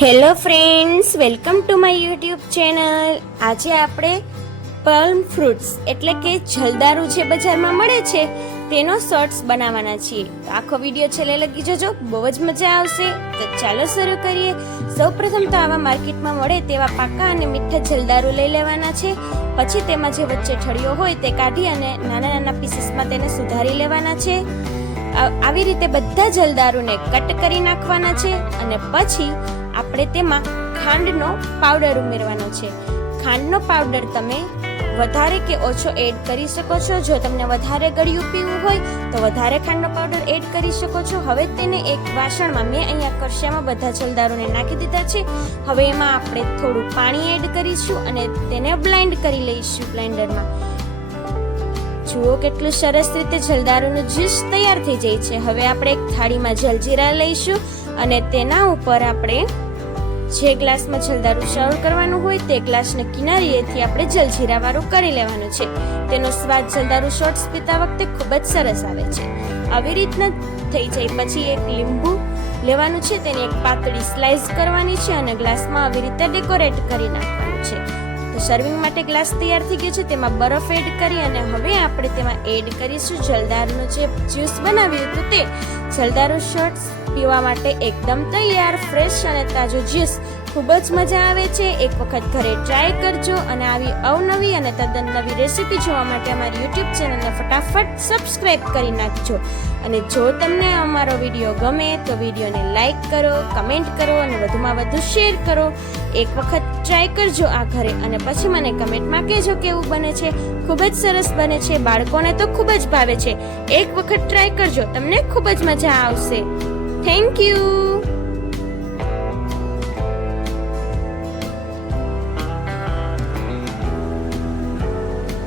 Hello friends, welcome to my YouTube channel. આજે આપણે પલ્મ fruits એટલે કે જલદારુ જે બજારમાં મળે છે તેનો શોર્ટ્સ બનાવવાના છીએ. તો આખો વિડીયો છેલ્લે લગી જજો, બહુ જ મજા આવશે. તો ચાલો શરૂ કરીએ. સૌપ્રથમ તો આવા માર્કેટમાં મળે તેવા પાકા અને મીઠા જલદારુ લઈ લેવાના છે. પછી તેમાં જે વચ્ચે ઠળીઓ હોય તે કાઢી અને નાના નાના પીસીસમાં તેને સુધારી લેવાના છે. આવી રીતે બધા જલદારુને કટ કરી નાખવાના છે અને પછી આપણે તેમાં ખાંડનો પાવડર ઉમેરવાનો છે. ખાંડનો પાવડર તમે વધારે કે ઓછો એડ કરી શકો છો. જો તમને વધારે ગળ્યું પીવું હોય તો વધારે ખાંડનો પાવડર એડ કરી શકો છો. હવે તેને એક વાસણમાં, મેં અહીંયા કળશામાં બધા જલદારુને નાખી દીધા છે. હવે એમાં આપણે થોડું પાણી એડ કરીશું અને તેને બ્લાઇન્ડ કરી લઈશું બ્લાઇન્ડરમાં. જુઓ કેટલું સરસ રીતે જલદારુનું જ્યુસ તૈયાર થઈ જાય છે. હવે આપણે એક થાળીમાં જલજીરા લઈશું અને તેના ઉપર આપણે જે ગ્લાસમાં જલદારુ સર્વ કરવાનું હોય તે ગ્લાસને કિનારીએથી આપણે જલજીરા વાળું કરી લેવાનું છે. તેનો સ્વાદ જલદારુ શોર્ટ્સ પીતા વખતે ખૂબ જ સરસ આવે છે. આવી રીતના થઈ જાય પછી એક લીંબુ લેવાનું છે, તેની એક પાતળી સ્લાઇસ કરવાની છે અને ગ્લાસમાં આવી રીતે ડેકોરેટ કરી નાખવાનું છે. તો સર્વિંગ માટે ગ્લાસ તૈયાર થઈ ગયો છે. તેમાં બરફ એડ કરી અને હવે આપણે તેમાં એડ કરીશું જલદારુનું જે જ્યુસ બનાવ્યું હતું તે. જલદારુ શોર્ટ્સ પીવા માટે એકદમ તૈયાર, ફ્રેશ અને તાજો જ્યુસ. ખૂબ જ મજા આવે છે. એક વખત ઘરે ટ્રાય કરજો અને આવી અવનવી અને તદ્દન નવી રેસીપી જોવા માટે અમારી યુટ્યુબ ચેનલને ફટાફટ સબસ્ક્રાઇબ કરી નાખજો. અને જો તમને અમારો વિડીયો ગમે તો વિડીયોને લાઈક કરો, કમેન્ટ કરો અને વધુમાં વધુ શેર કરો. એક વખત ટ્રાય કરજો આ ઘરે અને પછી મને કમેન્ટમાં કહેજો કેવું બને છે. ખૂબ જ સરસ બને છે, બાળકોને તો ખૂબ જ ભાવે છે. એક વખત ટ્રાય કરજો, તમને ખૂબ જ મજા આવશે. Thank you.